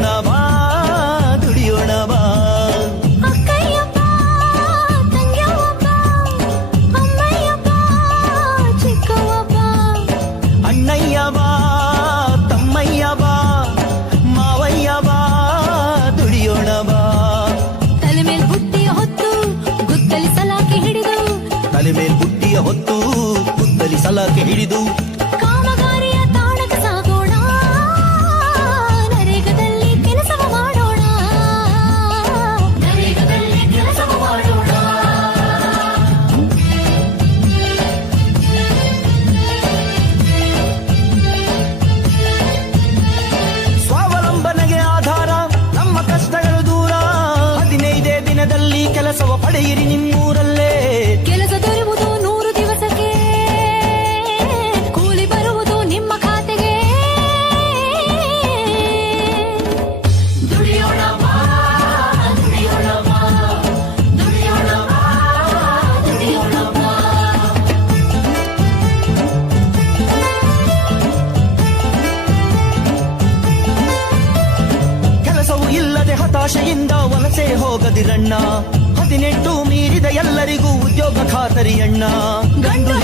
ದುಡಿಯೋಣ ಬಾ ದುಡಿಯೋಣ ಬಾ. ಅಕ್ಕಯ್ಯಪ್ಪ ತಂಗ್ಯವ್ವಪ್ಪ ಅಮ್ಮಯ್ಯಪ್ಪ ಚಿಕ್ಕವ್ವಪ್ಪ ಅಣ್ಣಯ್ಯ ಬಾ ತಮ್ಮಯ್ಯ ಬಾ ಮಾವಯ್ಯ ಬಾ ದುಡಿಯೋಣ ಬಾ. ತಲೆ ಮೇಲ್ ಬುಟ್ಟಿಯ ಹೊತ್ತು ಗುದ್ದಲಿ ಸಲಾಕೆ ಹಿಡಿದು ತಲೆ ಮೇಲ್ ಬುಟ್ಟಿಯ ಹೊತ್ತು ಗುದ್ದಲಿ ಸಲಾಕೆ ಹಿಡಿದು ಕಾಮಗಾರಿಯ ತಾಣಕ್ಕೆ ಸಾಗೋಣ ನರೇಗದಲ್ಲಿ ಕೆಲಸವ ಮಾಡೋಣ ನರೇಗದಲ್ಲಿ ಕೆಲಸವ ಮಾಡೋಣ. ಸ್ವಾವಲಂಬನೆಗೆ ಆಧಾರ ನಮ್ಮ ಕಷ್ಟಗಳು ದೂರ. 15 ದಿನದಲ್ಲಿ ಕೆಲಸವ ಪಡೆಯಿರಿ ನಿಮ್ಮೂರಲ್ಲೇ. ಕೆಲಸ ದೊರೆಯುವುದು 100 ದಿವಸಕ್ಕೆ ಕೂಲಿ ಬರುವುದು ನಿಮ್ಮ ಖಾತೆಗೆ. ದುಡಿಯೋಣ ಬಾ ದುಡಿಯೋಣ ಬಾ ದುಡಿಯೋಣ ಬಾ ದುಡಿಯೋಣ ಬಾ. ಕೆಲಸವು ಇಲ್ಲದೆ ಹತಾಶೆಯಿಂದ ವಲಸೆ ಹೋಗದಿರಣ್ಣ. 18 ಮೀರಿದ ಎಲ್ಲರಿಗೂ ಉದ್ಯೋಗ ಖಾತರಿ ಅಣ್ಣ. ಗಂಡು